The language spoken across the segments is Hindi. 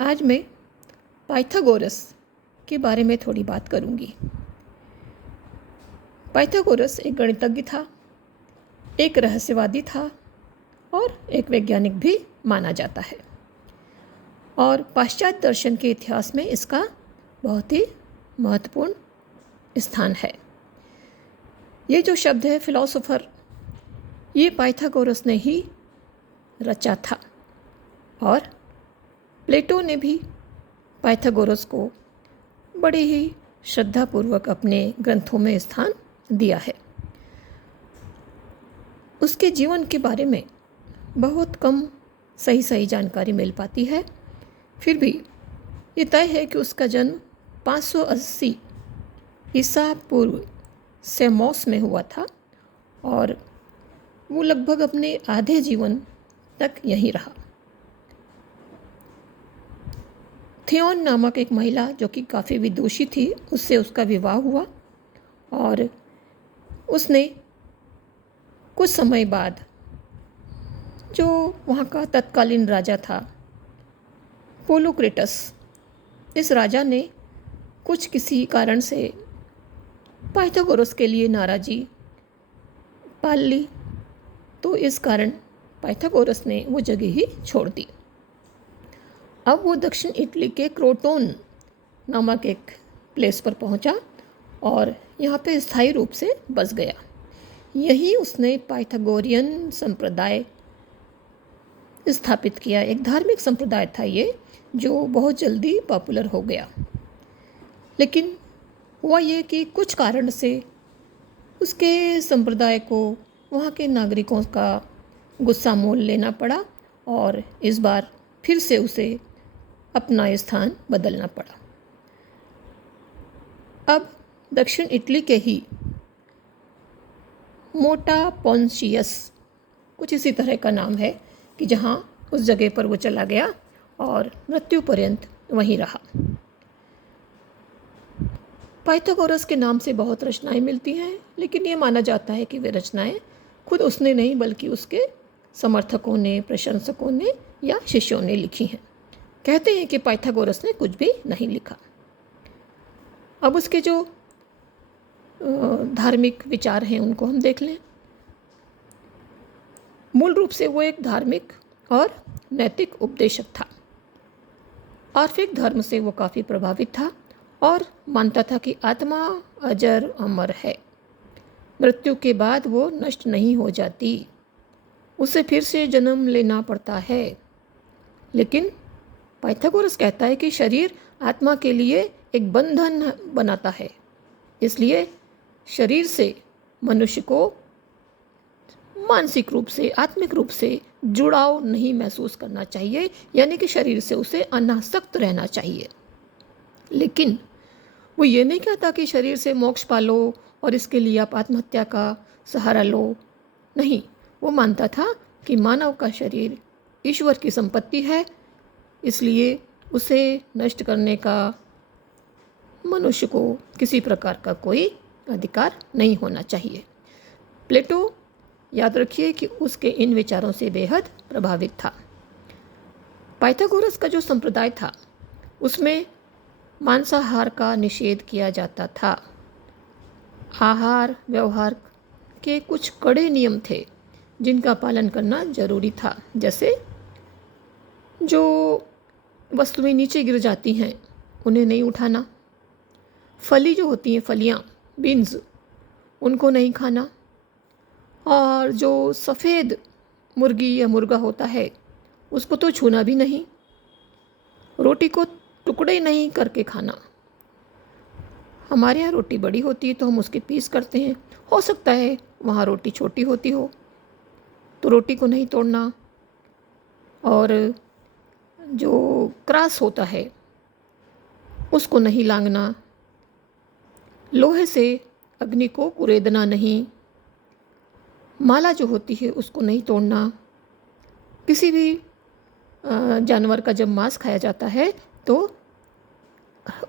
आज मैं पाइथागोरस के बारे में थोड़ी बात करूंगी। पाइथागोरस एक गणितज्ञ था, एक रहस्यवादी था और एक वैज्ञानिक भी माना जाता है। और पाश्चात्य दर्शन के इतिहास में इसका बहुत ही महत्वपूर्ण स्थान है। ये जो शब्द है फिलोसोफर, ये पाइथागोरस ने ही रचा था और प्लेटो ने भी पाइथागोरस को बड़े ही श्रद्धापूर्वक अपने ग्रंथों में स्थान दिया है। उसके जीवन के बारे में बहुत कम सही जानकारी मिल पाती है। फिर भी ये तय है कि उसका जन्म 580 ईसा पूर्व सेमोस में हुआ था और वो लगभग अपने आधे जीवन तक यहीं रहा। थियोन नामक एक महिला जो कि काफ़ी विदुषी थी, उससे उसका विवाह हुआ और उसने कुछ समय बाद जो वहाँ का तत्कालीन राजा था पोलोक्रेटस, इस राजा ने किसी कारण से पाइथागोरस के लिए नाराज़ी पाल ली, तो इस कारण पाइथागोरस ने वो जगह ही छोड़ दी। अब वो दक्षिण इटली के क्रोटोन नामक एक प्लेस पर पहुंचा और यहाँ पे स्थायी रूप से बस गया। यही उसने पाइथागोरियन संप्रदाय स्थापित किया। एक धार्मिक संप्रदाय था ये, जो बहुत जल्दी पॉपुलर हो गया। लेकिन हुआ ये कि कुछ कारण से उसके संप्रदाय को वहाँ के नागरिकों का गुस्सा मोल लेना पड़ा और इस बार फिर से उसे अपना स्थान बदलना पड़ा। अब दक्षिण इटली के ही मोटा पोंशियस, कुछ इसी तरह का नाम है, कि जहाँ उस जगह पर वो चला गया और मृत्यु पर्यंत वहीं रहा। पाइथागोरस के नाम से बहुत रचनाएं मिलती हैं, लेकिन ये माना जाता है कि वे रचनाएं खुद उसने नहीं बल्कि उसके समर्थकों ने, प्रशंसकों ने या शिष्यों ने लिखी हैं। कहते हैं कि पाइथागोरस ने कुछ भी नहीं लिखा। अब उसके जो धार्मिक विचार हैं उनको हम देख लें। मूल रूप से वो एक धार्मिक और नैतिक उपदेशक था। आर्थिक धर्म से वो काफ़ी प्रभावित था और मानता था कि आत्मा अजर अमर है, मृत्यु के बाद वो नष्ट नहीं हो जाती, उसे फिर से जन्म लेना पड़ता है। लेकिन पाइथागोरस कहता है कि शरीर आत्मा के लिए एक बंधन बनाता है, इसलिए शरीर से मनुष्य को मानसिक रूप से, आत्मिक रूप से जुड़ाव नहीं महसूस करना चाहिए, यानी कि शरीर से उसे अनासक्त रहना चाहिए। लेकिन वो ये नहीं कहता कि शरीर से मोक्ष पालो और इसके लिए आप आत्महत्या का सहारा लो। नहीं, वो मानता था कि मानव का शरीर ईश्वर की संपत्ति है, इसलिए उसे नष्ट करने का मनुष्य को किसी प्रकार का कोई अधिकार नहीं होना चाहिए। प्लेटो, याद रखिए कि उसके इन विचारों से बेहद प्रभावित था। पाइथागोरस का जो संप्रदाय था उसमें मांसाहार का निषेध किया जाता था। आहार व्यवहार के कुछ कड़े नियम थे जिनका पालन करना जरूरी था, जैसे जो वस्तुएं नीचे गिर जाती हैं उन्हें नहीं उठाना, फली जो होती हैं, फलियाँ, बीन्स, उनको नहीं खाना, और जो सफ़ेद मुर्गी या मुर्गा होता है उसको तो छूना भी नहीं, रोटी को टुकड़े नहीं करके खाना। हमारे यहाँ रोटी बड़ी होती है तो हम उसके पीस करते हैं, हो सकता है वहाँ रोटी छोटी होती हो तो रोटी को नहीं तोड़ना, और जो क्रास होता है उसको नहीं लांघना, लोहे से अग्नि को कुरेदना नहीं, माला जो होती है उसको नहीं तोड़ना, किसी भी जानवर का जब मांस खाया जाता है तो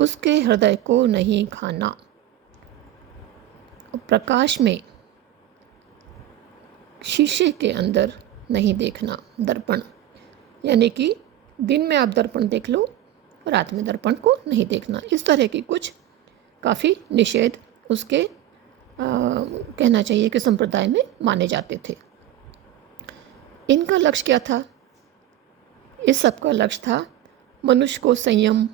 उसके हृदय को नहीं खाना, प्रकाश में शीशे के अंदर नहीं देखना, दर्पण, यानी कि दिन में आप दर्पण देख लो, रात में दर्पण को नहीं देखना। इस तरह की कुछ काफ़ी निषेध उसके कहना चाहिए कि संप्रदाय में माने जाते थे। इनका लक्ष्य क्या था? इस सब का लक्ष्य था मनुष्य को संयम,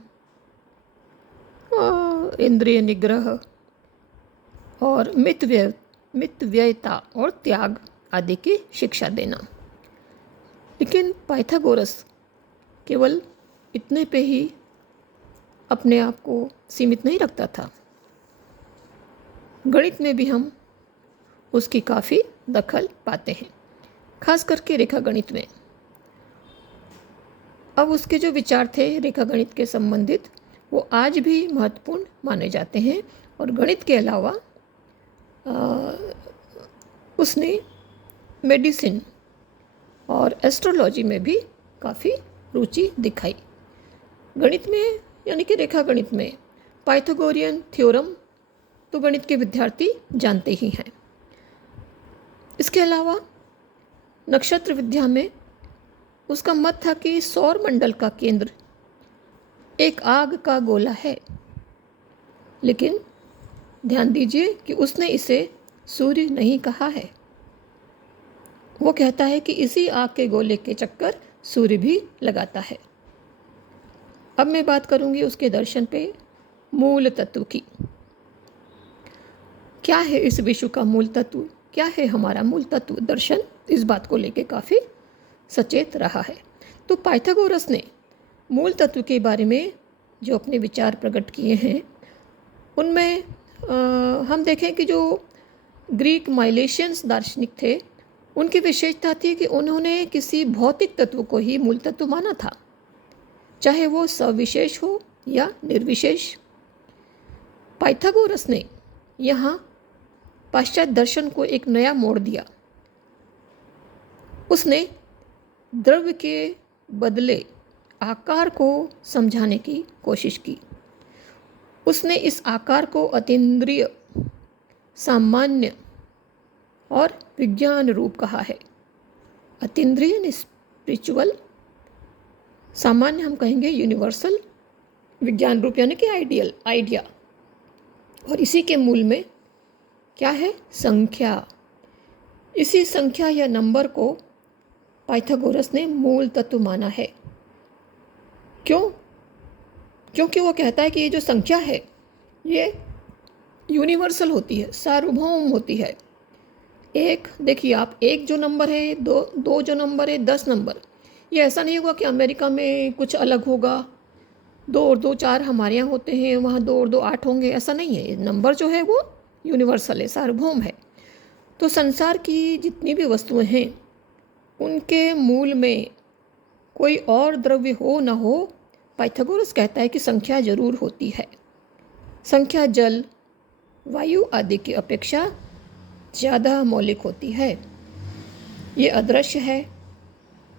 इंद्रिय निग्रह और मितव्ययता और त्याग आदि की शिक्षा देना। लेकिन पाइथागोरस केवल इतने पे ही अपने आप को सीमित नहीं रखता था। गणित में भी हम उसकी काफ़ी दखल पाते हैं, खास करके रेखा गणित में। अब उसके जो विचार थे रेखा गणित के संबंधित, वो आज भी महत्वपूर्ण माने जाते हैं। और गणित के अलावा उसने मेडिसिन और एस्ट्रोलॉजी में भी काफ़ी रुचि दिखाई। गणित में यानी कि रेखा गणित में पाइथागोरियन थ्योरम तो गणित के विद्यार्थी जानते ही हैं। इसके अलावा नक्षत्र विद्या में उसका मत था कि सौर मंडल का केंद्र एक आग का गोला है। लेकिन ध्यान दीजिए कि उसने इसे सूर्य नहीं कहा है। वो कहता है कि इसी आग के गोले के चक्कर सूर्य भी लगाता है। अब मैं बात करूंगी उसके दर्शन पे, मूल तत्व की। क्या है इस विश्व का मूल तत्व? क्या है हमारा मूल तत्व? दर्शन इस बात को लेकर काफ़ी सचेत रहा है। तो पाइथागोरस ने मूल तत्व के बारे में जो अपने विचार प्रकट किए हैं, उनमें हम देखें कि जो ग्रीक माइलेशियंस दार्शनिक थे, उनकी विशेषता थी कि उन्होंने किसी भौतिक तत्व को ही मूल तत्व माना था, चाहे वो सविशेष हो या निर्विशेष। पाइथागोरस ने यहाँ पाश्चात्य दर्शन को एक नया मोड़ दिया। उसने द्रव्य के बदले आकार को समझाने की कोशिश की। उसने इस आकार को अतीन्द्रिय, सामान्य और विज्ञान रूप कहा है। अतीन्द्रिय यानी स्पिरिचुअल, सामान्य हम कहेंगे यूनिवर्सल, विज्ञान रूप यानी कि आइडिया। और इसी के मूल में क्या है? संख्या। इसी संख्या या नंबर को पाइथागोरस ने मूल तत्व माना है। क्यों? क्योंकि वो कहता है कि ये जो संख्या है ये यूनिवर्सल होती है, सार्वभौम होती है। एक देखिए आप, एक जो नंबर है, दो जो नंबर है, 10 नंबर, ये ऐसा नहीं होगा कि अमेरिका में कुछ अलग होगा, 2 और 2 4 हमारे यहाँ होते हैं, वहाँ 2 और 2 8 होंगे, ऐसा नहीं है। नंबर जो है वो यूनिवर्सल है, सार्वभौम है। तो संसार की जितनी भी वस्तुएं हैं उनके मूल में कोई और द्रव्य हो न हो, पाइथागोरस कहता है कि संख्या जरूर होती है। संख्या जल, वायु आदि की अपेक्षा ज़्यादा मौलिक होती है। ये अदृश्य है,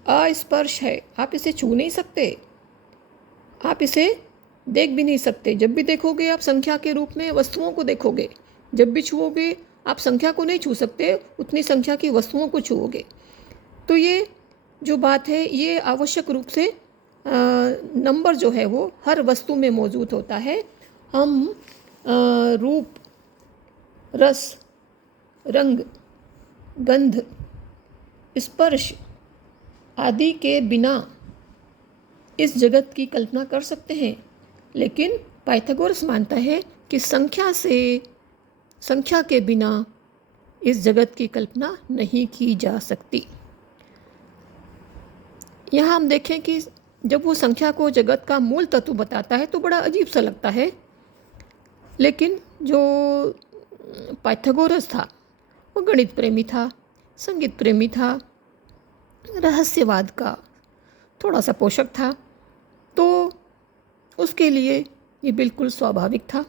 अस्पर्श है, आप इसे छू नहीं सकते, आप इसे देख भी नहीं सकते। जब भी देखोगे आप संख्या के रूप में वस्तुओं को देखोगे, जब भी छुओगे आप संख्या को नहीं छू सकते, उतनी संख्या की वस्तुओं को छुओगे। तो ये जो बात है ये आवश्यक रूप से नंबर जो है वो हर वस्तु में मौजूद होता है। हम रूप, रस, रंग, गंध, स्पर्श आदि के बिना इस जगत की कल्पना कर सकते हैं, लेकिन पाइथागोरस मानता है कि संख्या के बिना इस जगत की कल्पना नहीं की जा सकती। यहाँ हम देखें कि जब वो संख्या को जगत का मूल तत्व बताता है तो बड़ा अजीब सा लगता है, लेकिन जो पाइथागोरस था वो गणित प्रेमी था, संगीत प्रेमी था, रहस्यवाद का थोड़ा सा पोषक था, तो उसके लिए ये बिल्कुल स्वाभाविक था।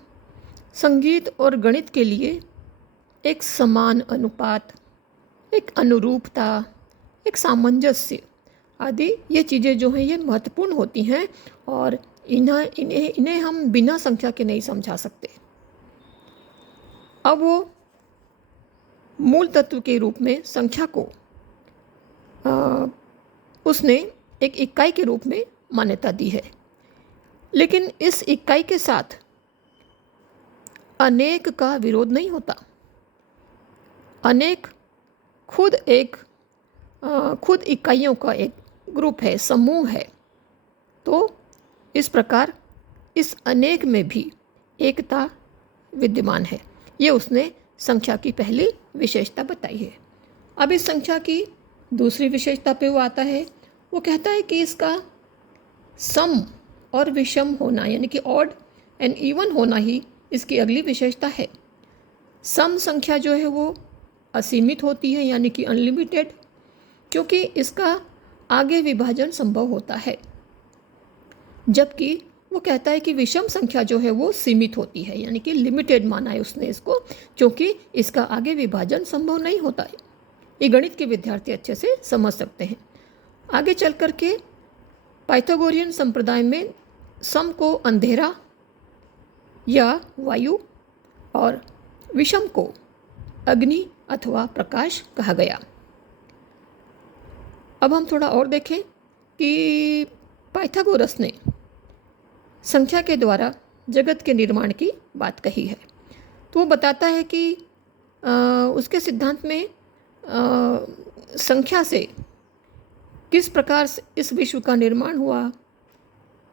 संगीत और गणित के लिए एक समान अनुपात, एक अनुरूपता, एक सामंजस्य आदि ये चीज़ें जो हैं ये महत्वपूर्ण होती हैं, और इन्हें हम बिना संख्या के नहीं समझा सकते। अब वो मूल तत्व के रूप में संख्या को उसने एक इकाई के रूप में मान्यता दी है। लेकिन इस इकाई के साथ अनेक का विरोध नहीं होता। अनेक खुद इकाइयों का एक ग्रुप है, समूह है। तो इस प्रकार इस अनेक में भी एकता विद्यमान है। ये उसने संख्या की पहली विशेषता बताई है। अब इस संख्या की दूसरी विशेषता पे वो आता है। वो कहता है कि इसका सम और विषम होना, यानी कि ऑड एंड इवन होना ही इसकी अगली विशेषता है। सम संख्या जो है वो असीमित होती है, यानी कि अनलिमिटेड, क्योंकि इसका आगे विभाजन संभव होता है। जबकि वो कहता है कि विषम संख्या जो है वो सीमित होती है, यानी कि लिमिटेड माना है उसने इसको, क्योंकि इसका आगे विभाजन संभव नहीं होता है। ये गणित के विद्यार्थी अच्छे से समझ सकते हैं। आगे चल कर के पाइथागोरियन संप्रदाय में सम को अंधेरा या वायु और विषम को अग्नि अथवा प्रकाश कहा गया। अब हम थोड़ा और देखें कि पाइथागोरस ने संख्या के द्वारा जगत के निर्माण की बात कही है। तो वो बताता है कि उसके सिद्धांत में संख्या से किस प्रकार से इस विश्व का निर्माण हुआ,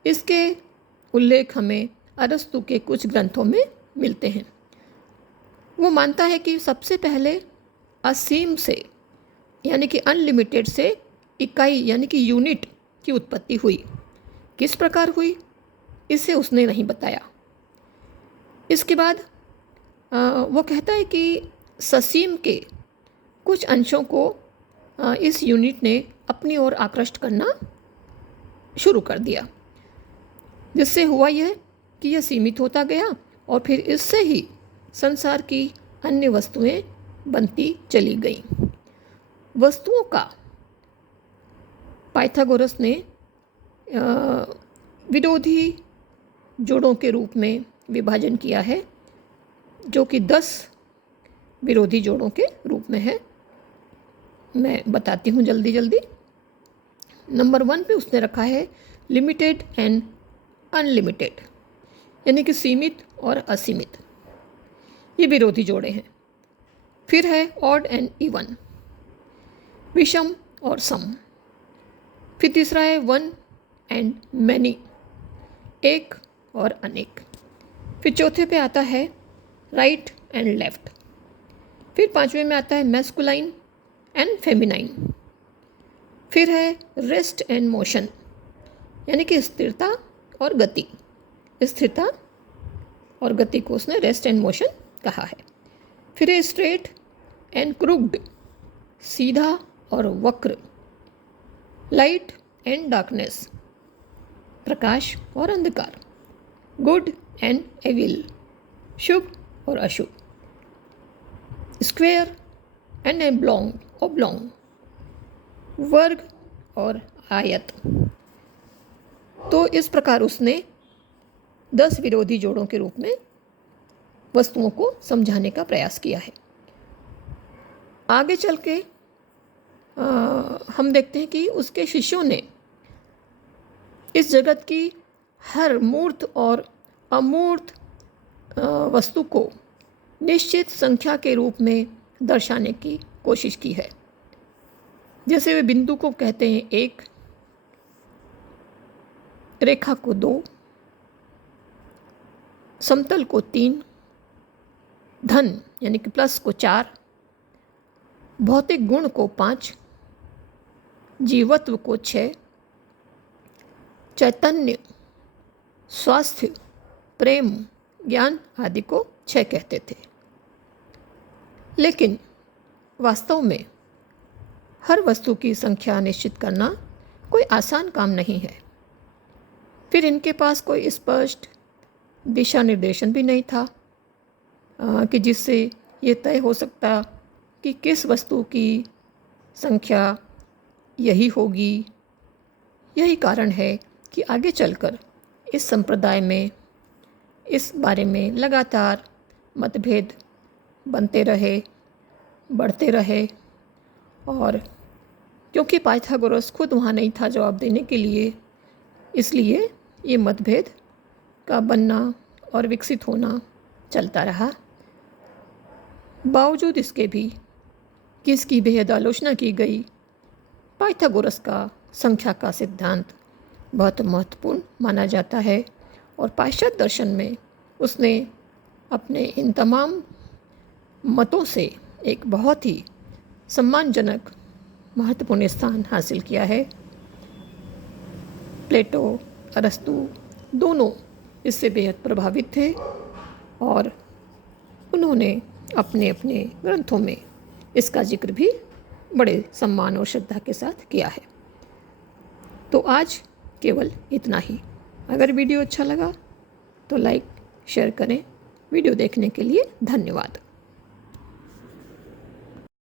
इसके उल्लेख हमें अरस्तु के कुछ ग्रंथों में मिलते हैं। वो मानता है कि सबसे पहले असीम से, यानी कि अनलिमिटेड से इकाई यानी कि यूनिट की उत्पत्ति हुई। किस प्रकार हुई इसे उसने नहीं बताया। इसके बाद वो कहता है कि ससीम के कुछ अंशों को इस यूनिट ने अपनी ओर आकृष्ट करना शुरू कर दिया, जिससे हुआ यह कि यह सीमित होता गया और फिर इससे ही संसार की अन्य वस्तुएं बनती चली गईं। वस्तुओं का पाइथागोरस ने विरोधी जोड़ों के रूप में विभाजन किया है, जो कि 10 विरोधी जोड़ों के रूप में है। मैं बताती हूँ जल्दी जल्दी। नंबर 1 पे उसने रखा है लिमिटेड एंड अनलिमिटेड, यानी कि सीमित और असीमित, ये विरोधी जोड़े हैं। फिर है ऑड एंड इवन, विषम और सम। फिर तीसरा है वन एंड मैनी, एक और अनेक। फिर चौथे पे आता है राइट एंड लेफ्ट। फिर पांचवें में आता है मैस्कुलाइन एंड फेमिनाइन। फिर है रेस्ट एंड मोशन, यानी कि स्थिरता और गति। स्थिरता और गति को उसने रेस्ट एंड मोशन कहा है। फिर है स्ट्रेट एंड क्रूक्ड, सीधा और वक्र। लाइट एंड डार्कनेस, प्रकाश और अंधकार। गुड एंड एविल, शुभ और अशुभ। स्क्वेयर एंड ओब्लॉन्ग, वर्ग और आयत। तो इस प्रकार उसने 10 विरोधी जोड़ों के रूप में वस्तुओं को समझाने का प्रयास किया है। आगे चल के हम देखते हैं कि उसके शिष्यों ने इस जगत की हर मूर्त और अमूर्त वस्तु को निश्चित संख्या के रूप में दर्शाने की कोशिश की है। जैसे वे बिंदु को कहते हैं 1, रेखा को 2, समतल को 3, धन यानी कि प्लस को 4, भौतिक गुण को 5, जीवत्व को 6, चैतन्य, स्वास्थ्य, प्रेम, ज्ञान आदि को 6 कहते थे। लेकिन वास्तव में हर वस्तु की संख्या निश्चित करना कोई आसान काम नहीं है। फिर इनके पास कोई स्पष्ट दिशा निर्देशन भी नहीं था कि जिससे ये तय हो सकता कि किस वस्तु की संख्या यही होगी। यही कारण है कि आगे चलकर इस संप्रदाय में इस बारे में लगातार मतभेद बनते रहे, बढ़ते रहे। और क्योंकि पाइथागोरस खुद वहाँ नहीं था जवाब देने के लिए, इसलिए ये मतभेद का बनना और विकसित होना चलता रहा। बावजूद इसके भी कि इसकी बेहद आलोचना की गई, पाइथागोरस का संख्या का सिद्धांत बहुत महत्वपूर्ण माना जाता है और पाश्चात्य दर्शन में उसने अपने इन तमाम मतों से एक बहुत ही सम्मानजनक महत्वपूर्ण स्थान हासिल किया है। प्लेटो, अरस्तु दोनों इससे बेहद प्रभावित थे और उन्होंने अपने अपने ग्रंथों में इसका जिक्र भी बड़े सम्मान और श्रद्धा के साथ किया है। तो आज केवल इतना ही। अगर वीडियो अच्छा लगा तो लाइक शेयर करें। वीडियो देखने के लिए धन्यवाद।